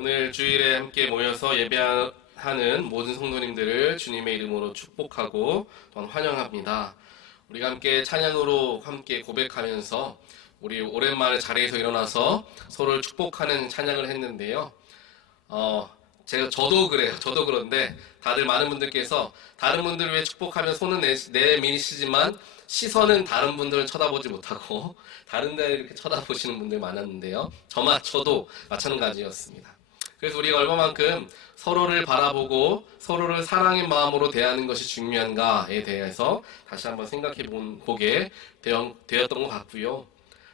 오늘 주일에 함께 모여서 예배하는 모든 성도님들을 주님의 이름으로 축복하고 또한 환영합니다. 우리가 함께 찬양으로 함께 고백하면서 우리 오랜만에 자리에서 일어나서 서로를 축복하는 찬양을 했는데요. 저도 그래요. 저도 그런데 다들 많은 분들께서 다른 분들을 위해 축복하면 손은 내미시지만 시선은 다른 분들을 쳐다보지 못하고 다른 데를 이렇게 쳐다보시는 분들 많았는데요. 저도 마찬가지였습니다. 그래서 우리가 얼마만큼 서로를 바라보고 서로를 사랑의 마음으로 대하는 것이 중요한가에 대해서 다시 한번 생각해 보게 되었던 것 같고요.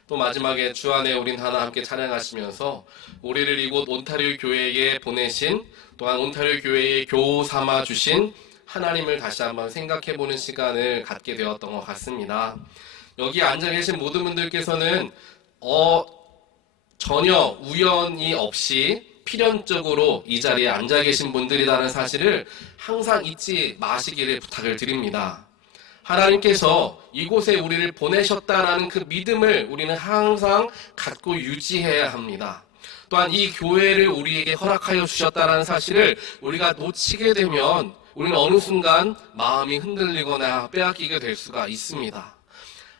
또 마지막에 주 안에 우린 하나 함께 찬양하시면서 우리를 이곳 온타리오 교회에 보내신 또한 온타리오 교회에 교우 삼아 주신 하나님을 다시 한번 생각해 보는 시간을 갖게 되었던 것 같습니다. 여기 앉아 계신 모든 분들께서는 전혀 우연이 없이 필연적으로 이 자리에 앉아 계신 분들이라는 사실을 항상 잊지 마시기를 부탁을 드립니다. 하나님께서 이곳에 우리를 보내셨다라는 그 믿음을 우리는 항상 갖고 유지해야 합니다. 또한 이 교회를 우리에게 허락하여 주셨다는 사실을 우리가 놓치게 되면 우리는 어느 순간 마음이 흔들리거나 빼앗기게 될 수가 있습니다.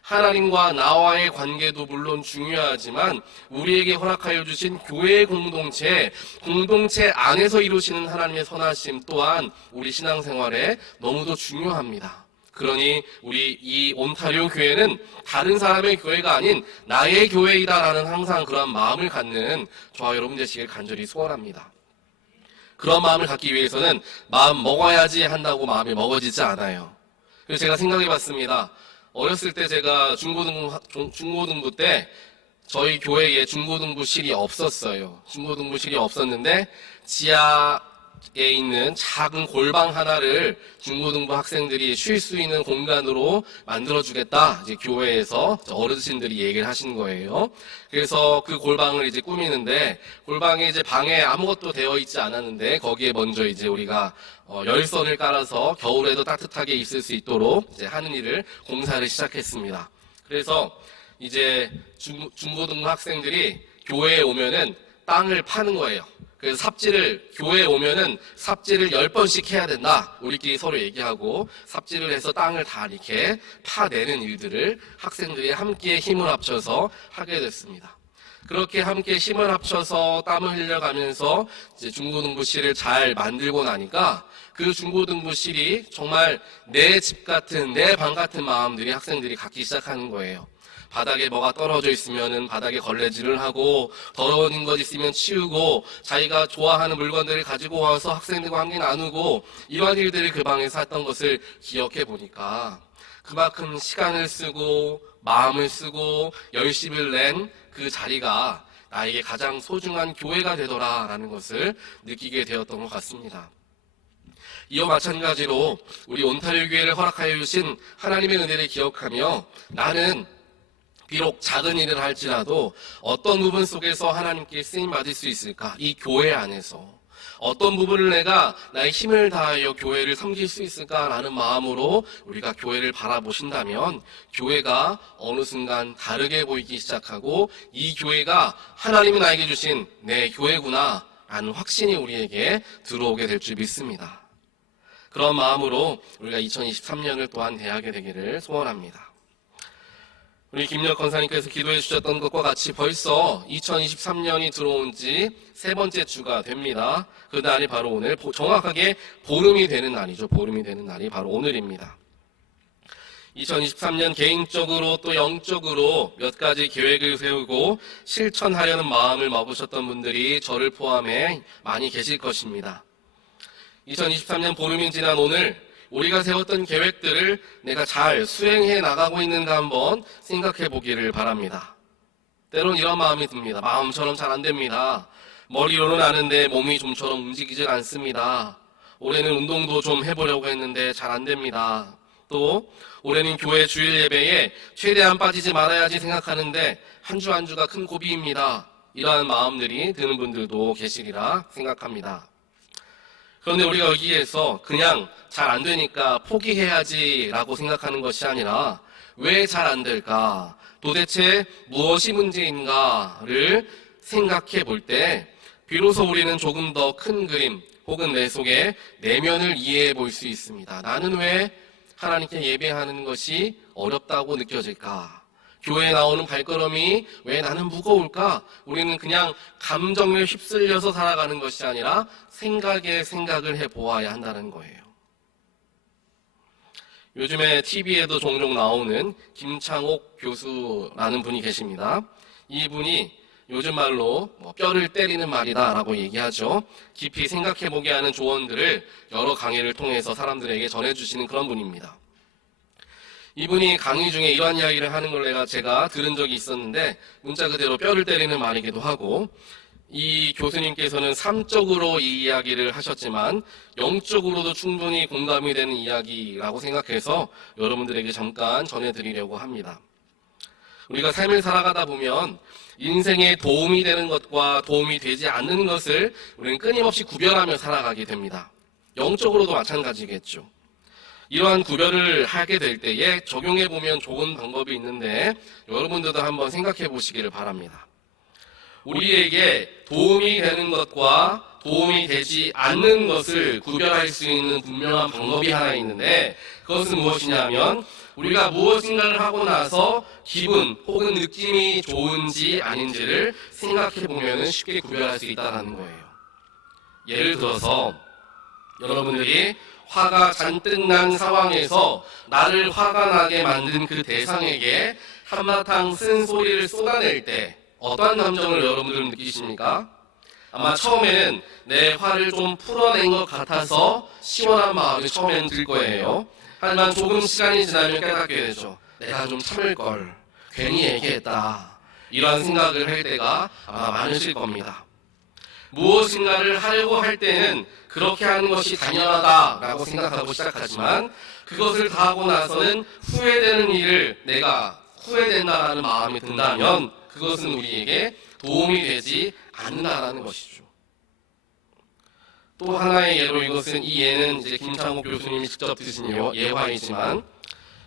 하나님과 나와의 관계도 물론 중요하지만 우리에게 허락하여 주신 교회 공동체 안에서 이루시는 하나님의 선하심 또한 우리 신앙생활에 너무도 중요합니다. 그러니 우리 이 온타리오 교회는 다른 사람의 교회가 아닌 나의 교회이다라는 항상 그런 마음을 갖는 저와 여러분 되시길 간절히 소원합니다. 그런 마음을 갖기 위해서는 마음 먹어야지 한다고 마음이 먹어지지 않아요. 그래서 제가 생각해봤습니다. 어렸을 때 제가 중고등부 때 저희 교회에 중고등부실이 없었어요. 중고등부실이 없었는데 지하에 있는 작은 골방 하나를 중고등부 학생들이 쉴 수 있는 공간으로 만들어주겠다. 이제 교회에서 어르신들이 얘기를 하신 거예요. 그래서 그 골방을 이제 꾸미는데 골방에 이제 방에 아무것도 되어 있지 않았는데 거기에 먼저 이제 우리가 열선을 깔아서 겨울에도 따뜻하게 있을 수 있도록 이제 하는 일을 공사를 시작했습니다. 그래서 이제 중고등부 학생들이 교회에 오면은 땅을 파는 거예요. 그래서 교회에 오면은 삽질을 10번씩 해야 된다. 우리끼리 서로 얘기하고 삽질을 해서 땅을 다 이렇게 파내는 일들을 학생들이 함께 힘을 합쳐서 하게 됐습니다. 그렇게 함께 힘을 합쳐서 땀을 흘려가면서 이제 중고등부실을 잘 만들고 나니까 그 중고등부실이 정말 내 집 같은, 내 방 같은 마음들이 학생들이 갖기 시작하는 거예요. 바닥에 뭐가 떨어져 있으면은 바닥에 걸레질을 하고 더러운 것 있으면 치우고 자기가 좋아하는 물건들을 가지고 와서 학생들과 함께 나누고 이러한 일들을 그 방에서 했던 것을 기억해 보니까 그만큼 시간을 쓰고 마음을 쓰고 열심을 낸 그 자리가 나에게 가장 소중한 교회가 되더라라는 것을 느끼게 되었던 것 같습니다. 이와 마찬가지로 우리 온타리오 교회를 허락하여 주신 하나님의 은혜를 기억하며 나는 비록 작은 일을 할지라도 어떤 부분 속에서 하나님께 쓰임받을 수 있을까? 이 교회 안에서 어떤 부분을 내가 나의 힘을 다하여 교회를 섬길 수 있을까라는 마음으로 우리가 교회를 바라보신다면 교회가 어느 순간 다르게 보이기 시작하고 이 교회가 하나님이 나에게 주신 내 교회구나 라는 확신이 우리에게 들어오게 될 줄 믿습니다. 그런 마음으로 우리가 2023년을 또한 대하게 되기를 소원합니다. 우리 김력 권사님께서 기도해 주셨던 것과 같이 벌써 2023년이 들어온 지 3번째 주가 됩니다. 그 날이 바로 오늘 정확하게 보름이 되는 날이죠. 보름이 되는 날이 바로 오늘입니다. 2023년 개인적으로 또 영적으로 몇 가지 계획을 세우고 실천하려는 마음을 먹으셨던 분들이 저를 포함해 많이 계실 것입니다. 2023년 보름이 지난 오늘 우리가 세웠던 계획들을 내가 잘 수행해 나가고 있는가 한번 생각해 보기를 바랍니다. 때론 이런 마음이 듭니다. 마음처럼 잘 안 됩니다. 머리로는 아는데 몸이 좀처럼 움직이질 않습니다. 올해는 운동도 좀 해보려고 했는데 잘 안 됩니다. 또 올해는 교회 주일 예배에 최대한 빠지지 말아야지 생각하는데 한 주 한 주가 큰 고비입니다. 이러한 마음들이 드는 분들도 계시리라 생각합니다. 그런데 우리가 여기에서 그냥 잘 안 되니까 포기해야지라고 생각하는 것이 아니라 왜 잘 안 될까? 도대체 무엇이 문제인가를 생각해 볼 때 비로소 우리는 조금 더 큰 그림 혹은 내 속의 내면을 이해해 볼 수 있습니다. 나는 왜 하나님께 예배하는 것이 어렵다고 느껴질까? 교회에 나오는 발걸음이 왜 나는 무거울까? 우리는 그냥 감정에 휩쓸려서 살아가는 것이 아니라 생각을 해보아야 한다는 거예요. 요즘에 TV에도 종종 나오는 김창옥 교수라는 분이 계십니다. 이분이 요즘 말로 뼈를 때리는 말이다라고 얘기하죠. 깊이 생각해보게 하는 조언들을 여러 강의를 통해서 사람들에게 전해주시는 그런 분입니다. 이분이 강의 중에 이러한 이야기를 하는 걸 제가 들은 적이 있었는데 문자 그대로 뼈를 때리는 말이기도 하고, 이 교수님께서는 삼적으로 이 이야기를 하셨지만 영적으로도 충분히 공감이 되는 이야기라고 생각해서 여러분들에게 잠깐 전해드리려고 합니다. 우리가 삶을 살아가다 보면 인생에 도움이 되는 것과 도움이 되지 않는 것을 우리는 끊임없이 구별하며 살아가게 됩니다. 영적으로도 마찬가지겠죠. 이러한 구별을 하게 될 때에 적용해보면 좋은 방법이 있는데 여러분들도 한번 생각해 보시기를 바랍니다. 우리에게 도움이 되는 것과 도움이 되지 않는 것을 구별할 수 있는 분명한 방법이 하나 있는데, 그것은 무엇이냐면 우리가 무엇인가를 하고 나서 기분 혹은 느낌이 좋은지 아닌지를 생각해 보면 쉽게 구별할 수 있다는 거예요. 예를 들어서 여러분들이 화가 잔뜩 난 상황에서 나를 화가 나게 만든 그 대상에게 한바탕 쓴소리를 쏟아낼 때 어떠한 감정을 여러분들은 느끼십니까? 아마 처음에는 내 화를 좀 풀어낸 것 같아서 시원한 마음이 처음에는 들 거예요. 하지만 조금 시간이 지나면 깨닫게 되죠. 내가 좀 참을걸, 괜히 얘기했다, 이런 생각을 할 때가 아마 많으실 겁니다. 무엇인가를 하려고 할 때는 그렇게 하는 것이 당연하다라고 생각하고 시작하지만 그것을 다 하고 나서는 후회되는 일을 내가 후회된다라는 마음이 든다면 그것은 우리에게 도움이 되지 않는다라는 것이죠. 또 하나의 예로, 이것은 이 예는 이제 김창옥 교수님이 직접 드신 예화이지만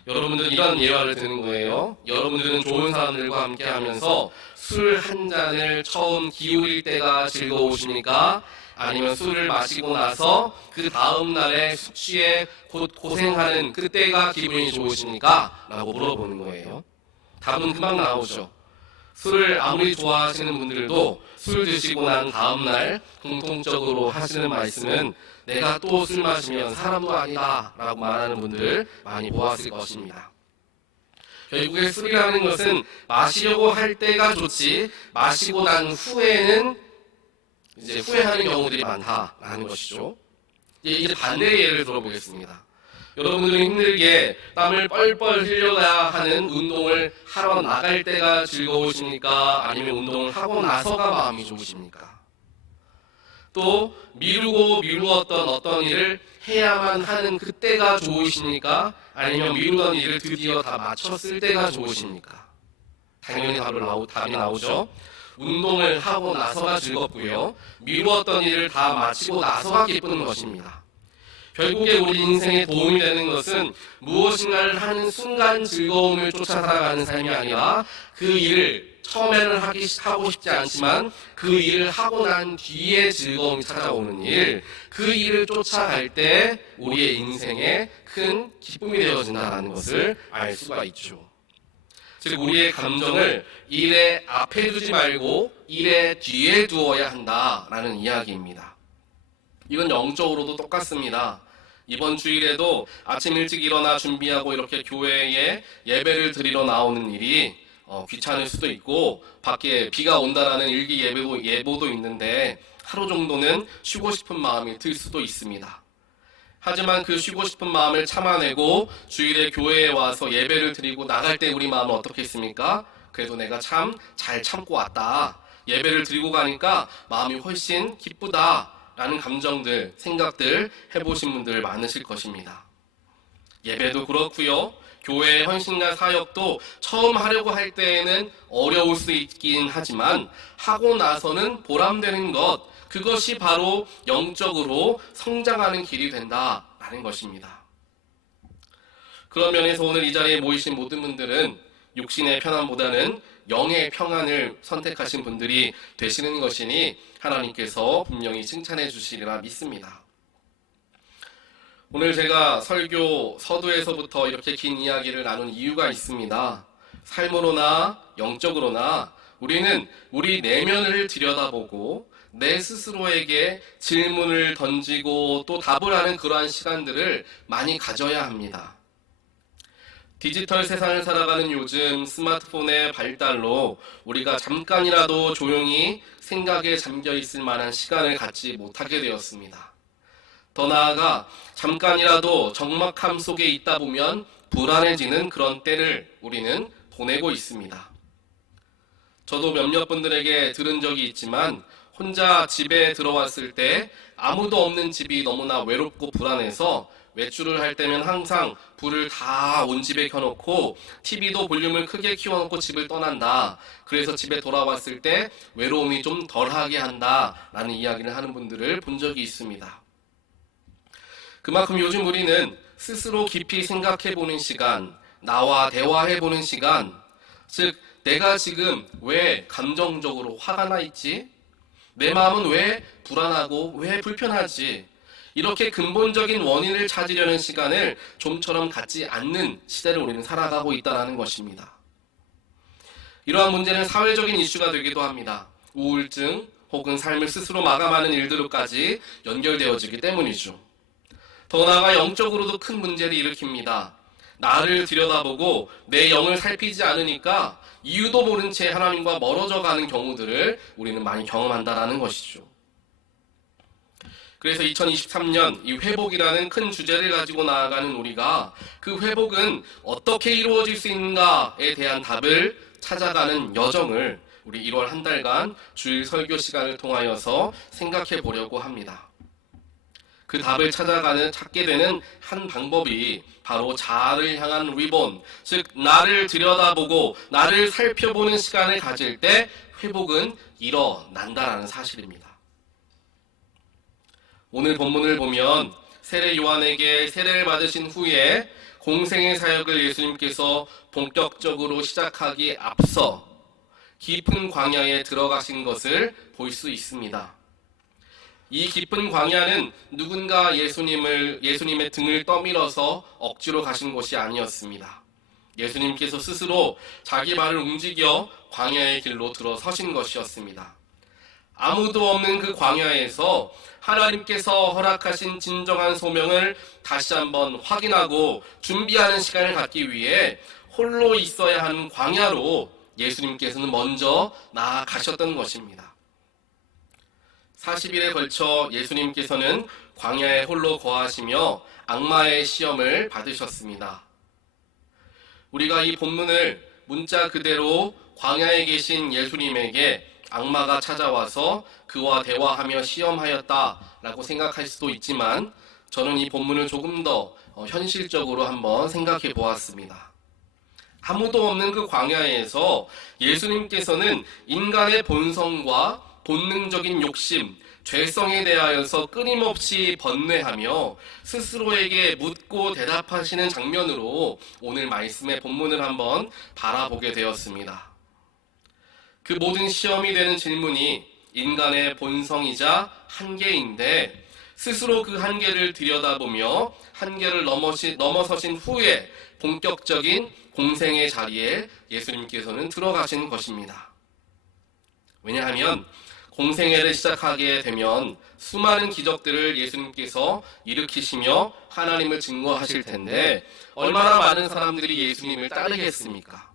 여러분들은 이런 예화를 드는 거예요. 여러분들은 좋은 사람들과 함께 하면서 술 한 잔을 처음 기울일 때가 즐거우십니까? 아니면 술을 마시고 나서 그 다음 날에 숙취에 곧 고생하는 그때가 기분이 좋으십니까? 라고 물어보는 거예요. 답은 금방 나오죠. 술을 아무리 좋아하시는 분들도 술 드시고 난 다음 날 공통적으로 하시는 말씀은 내가 또 술 마시면 사람도 아니다 라고 말하는 분들 많이 보았을 것입니다. 결국에 술이라는 것은 마시려고 할 때가 좋지 마시고 난 후에는 이제 후회하는 경우들이 많다라는 것이죠. 이제 반대의 예를 들어보겠습니다. 여러분들은 힘들게 땀을 뻘뻘 흘려야 하는 운동을 하러 나갈 때가 즐거우십니까? 아니면 운동을 하고 나서가 마음이 좋으십니까? 또 미루었던 어떤 일을 해야만 하는 그때가 좋으십니까? 아니면 미루던 일을 드디어 다 마쳤을 때가 좋으십니까? 당연히 답이 나오죠. 운동을 하고 나서가 즐겁고요. 미루었던 일을 다 마치고 나서가 기쁜 것입니다. 결국에 우리 인생에 도움이 되는 것은 무엇인가를 하는 순간 즐거움을 쫓아 살아가는 삶이 아니라 그 일을 처음에는 하고 싶지 않지만 그 일을 하고 난 뒤에 즐거움이 찾아오는 일, 그 일을 쫓아갈 때 우리의 인생에 큰 기쁨이 되어진다는 것을 알 수가 있죠. 즉 우리의 감정을 일의 앞에 두지 말고 일의 뒤에 두어야 한다라는 이야기입니다. 이건 영적으로도 똑같습니다. 이번 주일에도 아침 일찍 일어나 준비하고 이렇게 교회에 예배를 드리러 나오는 일이 귀찮을 수도 있고 밖에 비가 온다라는 일기 예보도 있는데 하루 정도는 쉬고 싶은 마음이 들 수도 있습니다. 하지만 그 쉬고 싶은 마음을 참아내고 주일에 교회에 와서 예배를 드리고 나갈 때 우리 마음은 어떻겠습니까? 그래도 내가 참 잘 참고 왔다. 예배를 드리고 가니까 마음이 훨씬 기쁘다. 라는 감정들, 생각들 해보신 분들 많으실 것입니다. 예배도 그렇고요. 교회의 헌신과 사역도 처음 하려고 할 때에는 어려울 수 있긴 하지만 하고 나서는 보람되는 것, 그것이 바로 영적으로 성장하는 길이 된다라는 것입니다. 그런 면에서 오늘 이 자리에 모이신 모든 분들은 육신의 편안보다는 영의 평안을 선택하신 분들이 되시는 것이니 하나님께서 분명히 칭찬해 주시리라 믿습니다. 오늘 제가 설교 서두에서부터 이렇게 긴 이야기를 나눈 이유가 있습니다. 삶으로나 영적으로나 우리는 우리 내면을 들여다보고 내 스스로에게 질문을 던지고 또 답을 하는 그러한 시간들을 많이 가져야 합니다. 디지털 세상을 살아가는 요즘 스마트폰의 발달로 우리가 잠깐이라도 조용히 생각에 잠겨 있을 만한 시간을 갖지 못하게 되었습니다. 더 나아가 잠깐이라도 적막함 속에 있다 보면 불안해지는 그런 때를 우리는 보내고 있습니다. 저도 몇몇 분들에게 들은 적이 있지만 혼자 집에 들어왔을 때 아무도 없는 집이 너무나 외롭고 불안해서 외출을 할 때면 항상 불을 다 온 집에 켜놓고 TV도 볼륨을 크게 키워놓고 집을 떠난다. 그래서 집에 돌아왔을 때 외로움이 좀 덜하게 한다라는 이야기를 하는 분들을 본 적이 있습니다. 그만큼 요즘 우리는 스스로 깊이 생각해보는 시간, 나와 대화해보는 시간, 즉 내가 지금 왜 감정적으로 화가 나 있지? 내 마음은 왜 불안하고 왜 불편하지? 이렇게 근본적인 원인을 찾으려는 시간을 좀처럼 갖지 않는 시대를 우리는 살아가고 있다는 것입니다. 이러한 문제는 사회적인 이슈가 되기도 합니다. 우울증 혹은 삶을 스스로 마감하는 일들로까지 연결되어지기 때문이죠. 더 나아가 영적으로도 큰 문제를 일으킵니다. 나를 들여다보고 내 영을 살피지 않으니까 이유도 모른 채 하나님과 멀어져 가는 경우들을 우리는 많이 경험한다는 것이죠. 그래서 2023년 이 회복이라는 큰 주제를 가지고 나아가는 우리가 그 회복은 어떻게 이루어질 수 있는가에 대한 답을 찾아가는 여정을 우리 1월 한 달간 주일 설교 시간을 통하여서 생각해 보려고 합니다. 그 답을 찾게 되는 한 방법이 바로 자아를 향한 리본, 즉 나를 들여다보고 나를 살펴보는 시간을 가질 때 회복은 일어난다라는 사실입니다. 오늘 본문을 보면 세례 요한에게 세례를 받으신 후에 공생의 사역을 예수님께서 본격적으로 시작하기에 앞서 깊은 광야에 들어가신 것을 볼 수 있습니다. 이 깊은 광야는 누군가 예수님의 등을 떠밀어서 억지로 가신 것이 아니었습니다. 예수님께서 스스로 자기 발을 움직여 광야의 길로 들어서신 것이었습니다. 아무도 없는 그 광야에서 하나님께서 허락하신 진정한 소명을 다시 한번 확인하고 준비하는 시간을 갖기 위해 홀로 있어야 하는 광야로 예수님께서는 먼저 나아가셨던 것입니다. 40일에 걸쳐 예수님께서는 광야에 홀로 거하시며 악마의 시험을 받으셨습니다. 우리가 이 본문을 문자 그대로 광야에 계신 예수님에게 악마가 찾아와서 그와 대화하며 시험하였다라고 생각할 수도 있지만 저는 이 본문을 조금 더 현실적으로 한번 생각해 보았습니다. 아무도 없는 그 광야에서 예수님께서는 인간의 본성과 본능적인 욕심, 죄성에 대하여서 끊임없이 번뇌하며 스스로에게 묻고 대답하시는 장면으로 오늘 말씀의 본문을 한번 바라보게 되었습니다. 그 모든 시험이 되는 질문이 인간의 본성이자 한계인데 스스로 그 한계를 들여다보며 한계를 넘어서신 후에 본격적인 공생의 자리에 예수님께서는 들어가신 것입니다. 왜냐하면 공생애를 시작하게 되면 수많은 기적들을 예수님께서 일으키시며 하나님을 증거하실 텐데 얼마나 많은 사람들이 예수님을 따르겠습니까?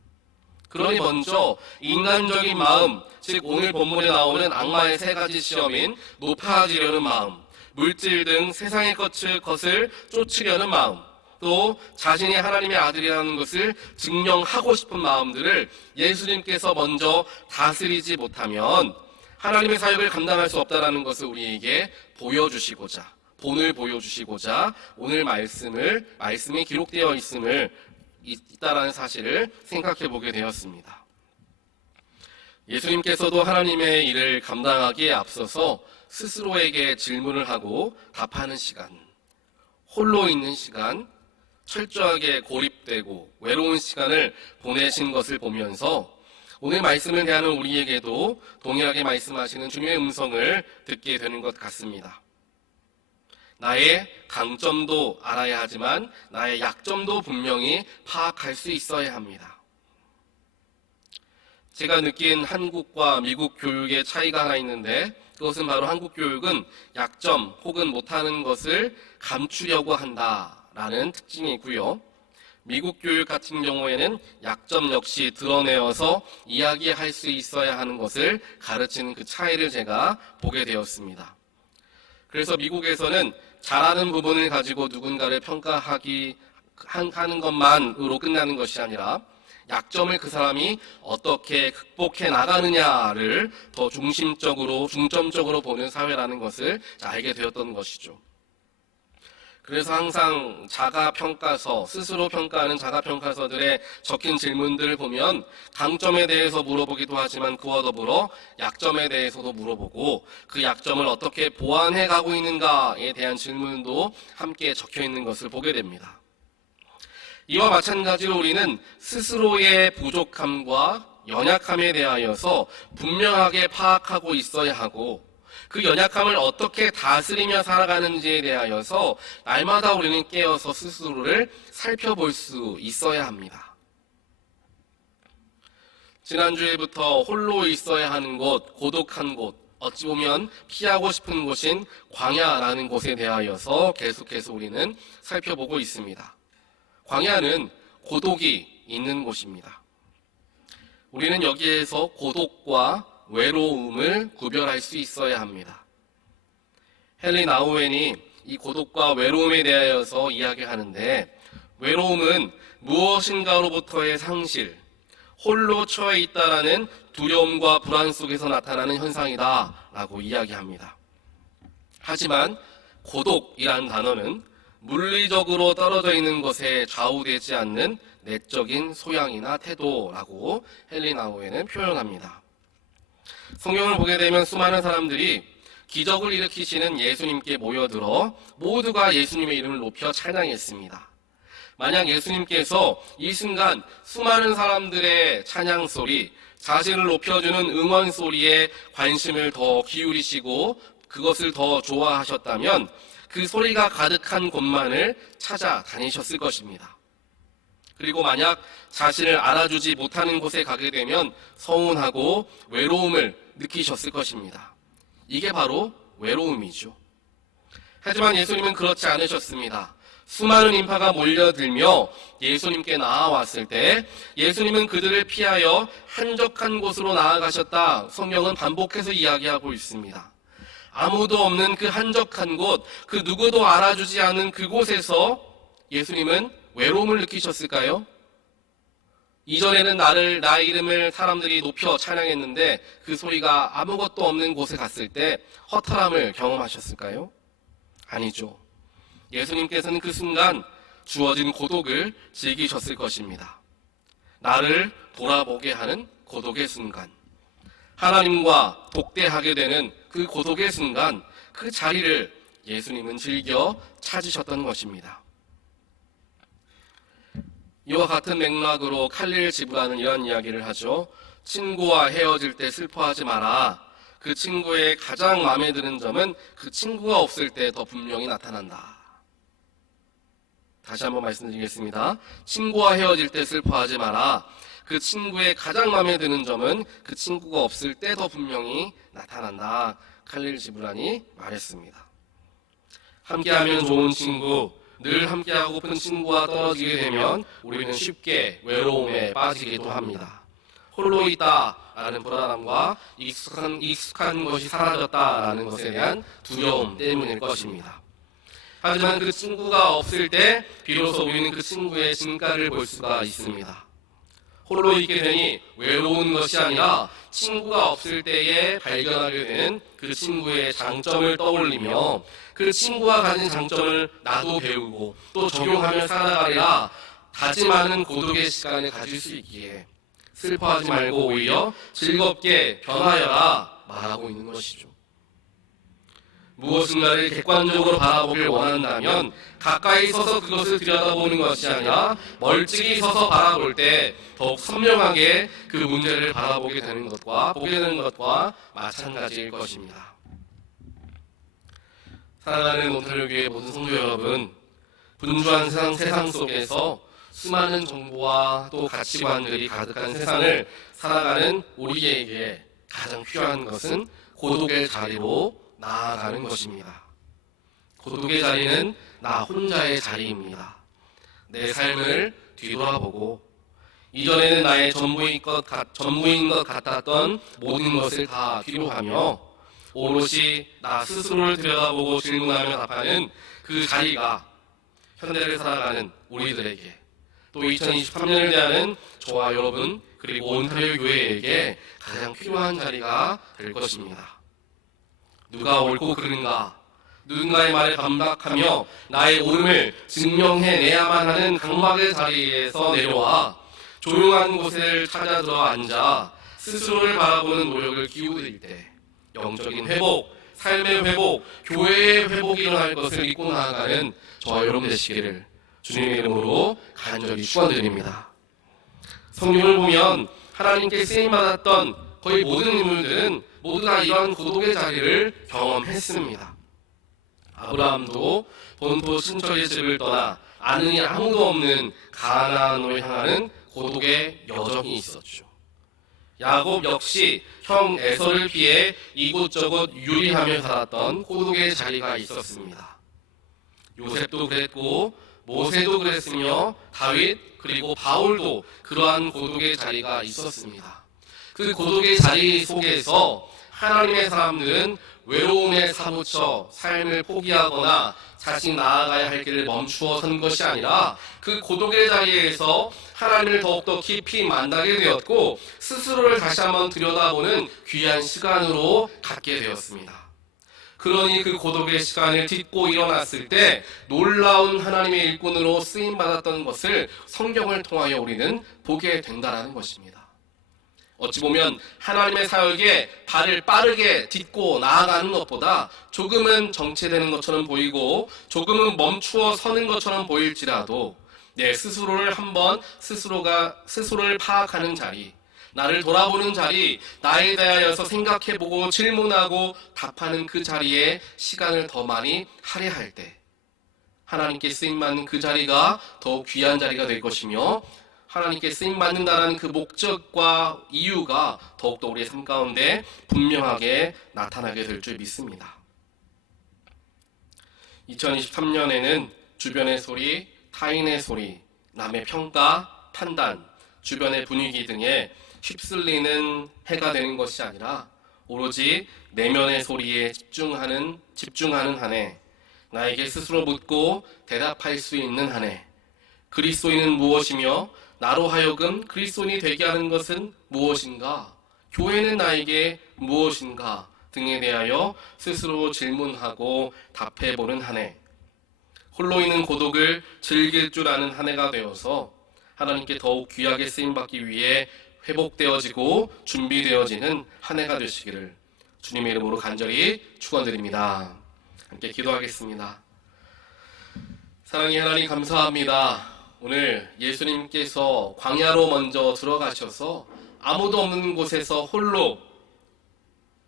그러니 먼저 인간적인 마음, 즉 오늘 본문에 나오는 악마의 세 가지 시험인 높아지려는 마음, 물질 등 세상의 것을 쫓으려는 마음, 또 자신이 하나님의 아들이라는 것을 증명하고 싶은 마음들을 예수님께서 먼저 다스리지 못하면 하나님의 사역을 감당할 수 없다는 것을 우리에게 보여주시고자, 본을 보여주시고자 오늘 말씀이 기록되어 있다라는 사실을 생각해 보게 되었습니다. 예수님께서도 하나님의 일을 감당하기에 앞서서 스스로에게 질문을 하고 답하는 시간, 홀로 있는 시간, 철저하게 고립되고 외로운 시간을 보내신 것을 보면서 오늘 말씀을 대하는 우리에게도 동일하게 말씀하시는 주님의 음성을 듣게 되는 것 같습니다. 나의 강점도 알아야 하지만 나의 약점도 분명히 파악할 수 있어야 합니다. 제가 느낀 한국과 미국 교육의 차이가 하나 있는데, 그것은 바로 한국 교육은 약점 혹은 못하는 것을 감추려고 한다라는 특징이 있고요. 미국 교육 같은 경우에는 약점 역시 드러내어서 이야기할 수 있어야 하는 것을 가르치는 그 차이를 제가 보게 되었습니다. 그래서 미국에서는 잘하는 부분을 가지고 누군가를 하는 것만으로 끝나는 것이 아니라 약점을 그 사람이 어떻게 극복해 나가느냐를 더 중점적으로 보는 사회라는 것을 알게 되었던 것이죠. 그래서 항상 스스로 평가하는 자가평가서들에 적힌 질문들을 보면 강점에 대해서 물어보기도 하지만 그와 더불어 약점에 대해서도 물어보고 그 약점을 어떻게 보완해 가고 있는가에 대한 질문도 함께 적혀 있는 것을 보게 됩니다. 이와 마찬가지로 우리는 스스로의 부족함과 연약함에 대하여서 분명하게 파악하고 있어야 하고, 그 연약함을 어떻게 다스리며 살아가는지에 대하여서 날마다 우리는 깨어서 스스로를 살펴볼 수 있어야 합니다. 지난주에부터 홀로 있어야 하는 곳, 고독한 곳, 어찌 보면 피하고 싶은 곳인 광야라는 곳에 대하여서 계속해서 우리는 살펴보고 있습니다. 광야는 고독이 있는 곳입니다. 우리는 여기에서 고독과 외로움을 구별할 수 있어야 합니다. 헨리 나우엔이 이 고독과 외로움에 대하여서 이야기하는데, 외로움은 무엇인가로부터의 상실, 홀로 처해 있다라는 두려움과 불안 속에서 나타나는 현상이다 라고 이야기합니다. 하지만 고독이라는 단어는 물리적으로 떨어져 있는 것에 좌우되지 않는 내적인 소양이나 태도라고 헨리 나우엔은 표현합니다. 성경을 보게 되면 수많은 사람들이 기적을 일으키시는 예수님께 모여들어 모두가 예수님의 이름을 높여 찬양했습니다. 만약 예수님께서 이 순간 수많은 사람들의 찬양 소리, 자신을 높여주는 응원 소리에 관심을 더 기울이시고 그것을 더 좋아하셨다면 그 소리가 가득한 곳만을 찾아다니셨을 것입니다. 그리고 만약 자신을 알아주지 못하는 곳에 가게 되면 서운하고 외로움을 느끼셨을 것입니다. 이게 바로 외로움이죠. 하지만 예수님은 그렇지 않으셨습니다. 수많은 인파가 몰려들며 예수님께 나아왔을 때 예수님은 그들을 피하여 한적한 곳으로 나아가셨다. 성경은 반복해서 이야기하고 있습니다. 아무도 없는 그 한적한 곳, 그 누구도 알아주지 않은 그곳에서 예수님은 외로움을 느끼셨을까요? 이전에는 나의 이름을 사람들이 높여 찬양했는데 그 소리가 아무것도 없는 곳에 갔을 때 허탈함을 경험하셨을까요? 아니죠. 예수님께서는 그 순간 주어진 고독을 즐기셨을 것입니다. 나를 돌아보게 하는 고독의 순간, 하나님과 독대하게 되는 그 고독의 순간, 그 자리를 예수님은 즐겨 찾으셨던 것입니다. 이와 같은 맥락으로 칼릴 지브라는 이런 이야기를 하죠. 친구와 헤어질 때 슬퍼하지 마라. 그 친구의 가장 마음에 드는 점은 그 친구가 없을 때 더 분명히 나타난다. 다시 한번 말씀드리겠습니다. 친구와 헤어질 때 슬퍼하지 마라. 그 친구의 가장 마음에 드는 점은 그 친구가 없을 때 더 분명히 나타난다. 칼릴 지브란이 말했습니다. 함께하면 좋은 친구, 늘 함께하고픈 친구와 떨어지게 되면 우리는 쉽게 외로움에 빠지기도 합니다. 홀로 있다라는 불안함과 익숙한 것이 사라졌다라는 것에 대한 두려움 때문일 것입니다. 하지만 그 친구가 없을 때 비로소 우리는 그 친구의 진가를 볼 수가 있습니다. 홀로 있게 되니 외로운 것이 아니라 친구가 없을 때에 발견하게 되는 그 친구의 장점을 떠올리며 그 친구가 가진 장점을 나도 배우고 또 적용하며 살아가리라 다짐하는 고독의 시간을 가질 수 있기에 슬퍼하지 말고 오히려 즐겁게 변하여라 말하고 있는 것이죠. 무엇인가를 객관적으로 바라보길 원한다면 가까이 서서 그것을 들여다보는 것이 아니라 멀찍이 서서 바라볼 때 더욱 선명하게 그 문제를 바라보게 되는 것과 보게 되는 것과 마찬가지일 것입니다. 사랑하는 몬테르교회 모든 성도 여러분, 분주한 세상 속에서 수많은 정보와 또 가치관들이 가득한 세상을 살아가는 우리에게 가장 필요한 것은 고독의 자리로 나아가는 것입니다. 고독의 자리는 나 혼자의 자리입니다. 내 삶을 뒤돌아보고 이전에는 나의 전부인 것 같았던 모든 것을 다 뒤로하며 오롯이 나 스스로를 들여다보고 질문하며 답하는 그 자리가 현대를 살아가는 우리들에게 또 2023년을 대하는 저와 여러분 그리고 온 사회교회에게 가장 필요한 자리가 될 것입니다. 누가 옳고 그른가, 누군가의 말에 반박하며 나의 옳음을 증명해내야만 하는 강박의 자리에서 내려와 조용한 곳을 찾아 들어 앉아 스스로를 바라보는 노력을 기울일 때 영적인 회복, 삶의 회복, 교회의 회복이 일어날 것을 믿고 나아가는 저와 여러분 되시기를 주님의 이름으로 간절히 축원드립니다. 성경을 보면 하나님께 쓰임받았던 거의 모든 인물들은 모두 다 이러한 고독의 자리를 경험했습니다. 아브라함도 본토 친척의 집을 떠나 아는 이 아무도 없는 가나안으로 향하는 고독의 여정이 있었죠. 야곱 역시 형 에서를 피해 이곳저곳 유리하며 살았던 고독의 자리가 있었습니다. 요셉도 그랬고 모세도 그랬으며 다윗 그리고 바울도 그러한 고독의 자리가 있었습니다. 그 고독의 자리 속에서 하나님의 사람들은 외로움에 사무쳐 삶을 포기하거나 자신 나아가야 할 길을 멈추어 선 것이 아니라 그 고독의 자리에서 하나님을 더욱더 깊이 만나게 되었고 스스로를 다시 한번 들여다보는 귀한 시간으로 갖게 되었습니다. 그러니 그 고독의 시간을 딛고 일어났을 때 놀라운 하나님의 일꾼으로 쓰임받았던 것을 성경을 통하여 우리는 보게 된다는 것입니다. 어찌 보면 하나님의 사역에 발을 빠르게 딛고 나아가는 것보다 조금은 정체되는 것처럼 보이고 조금은 멈추어 서는 것처럼 보일지라도 내 스스로를 한번 스스로를 파악하는 자리, 나를 돌아보는 자리, 나에 대하여서 생각해보고 질문하고 답하는 그 자리에 시간을 더 많이 할애할 때 하나님께 쓰임받는 그 자리가 더욱 귀한 자리가 될 것이며 하나님께 쓰임받는다는 그 목적과 이유가 더욱더 우리의 삶 가운데 분명하게 나타나게 될 줄 믿습니다. 2023년에는 주변의 소리, 타인의 소리, 남의 평가, 판단, 주변의 분위기 등에 휩쓸리는 해가 되는 것이 아니라 오로지 내면의 소리에 집중하는 한 해, 나에게 스스로 묻고 대답할 수 있는 한 해, 그리스도인은 무엇이며 나로 하여금 그리스도인이 되게 하는 것은 무엇인가? 교회는 나에게 무엇인가? 등에 대하여 스스로 질문하고 답해보는 한 해. 홀로 있는 고독을 즐길 줄 아는 한 해가 되어서 하나님께 더욱 귀하게 쓰임받기 위해 회복되어지고 준비되어지는 한 해가 되시기를 주님의 이름으로 간절히 축원드립니다. 함께 기도하겠습니다. 사랑의 하나님 감사합니다. 오늘 예수님께서 광야로 먼저 들어가셔서 아무도 없는 곳에서 홀로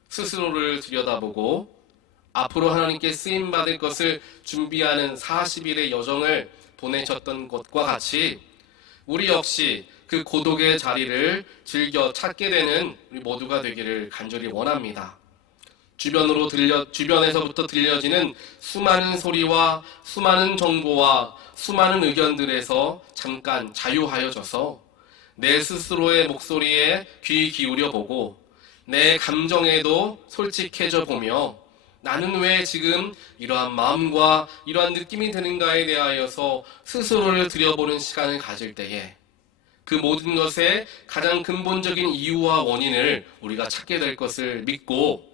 스스로를 들여다보고 앞으로 하나님께 쓰임받을 것을 준비하는 40일의 여정을 보내셨던 것과 같이 우리 역시 그 고독의 자리를 즐겨 찾게 되는 우리 모두가 되기를 간절히 원합니다. 주변에서부터 들려지는 수많은 소리와 수많은 정보와 수많은 의견들에서 잠깐 자유하여져서 내 스스로의 목소리에 귀 기울여 보고 내 감정에도 솔직해져 보며 나는 왜 지금 이러한 마음과 이러한 느낌이 드는가에 대하여서 스스로를 들여보는 시간을 가질 때에 그 모든 것의 가장 근본적인 이유와 원인을 우리가 찾게 될 것을 믿고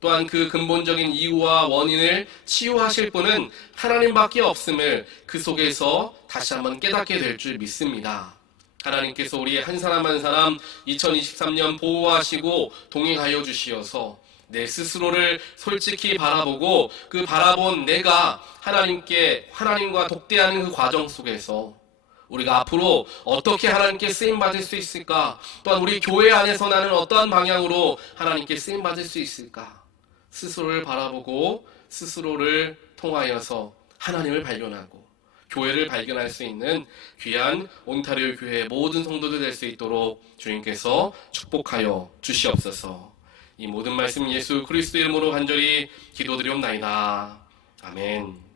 또한 그 근본적인 이유와 원인을 치유하실 분은 하나님밖에 없음을 그 속에서 다시 한번 깨닫게 될 줄 믿습니다. 하나님께서 우리 한 사람 한 사람 2023년 보호하시고 동행하여 주시어서 내 스스로를 솔직히 바라보고 그 바라본 내가 하나님과 독대하는 그 과정 속에서 우리가 앞으로 어떻게 하나님께 쓰임받을 수 있을까? 또한 우리 교회 안에서 나는 어떠한 방향으로 하나님께 쓰임받을 수 있을까? 스스로를 바라보고 스스로를 통하여서 하나님을 발견하고 교회를 발견할 수 있는 귀한 온타리오 교회의 모든 성도들 될 수 있도록 주님께서 축복하여 주시옵소서. 이 모든 말씀 예수 그리스도 이름으로 간절히 기도드리옵나이다. 아멘.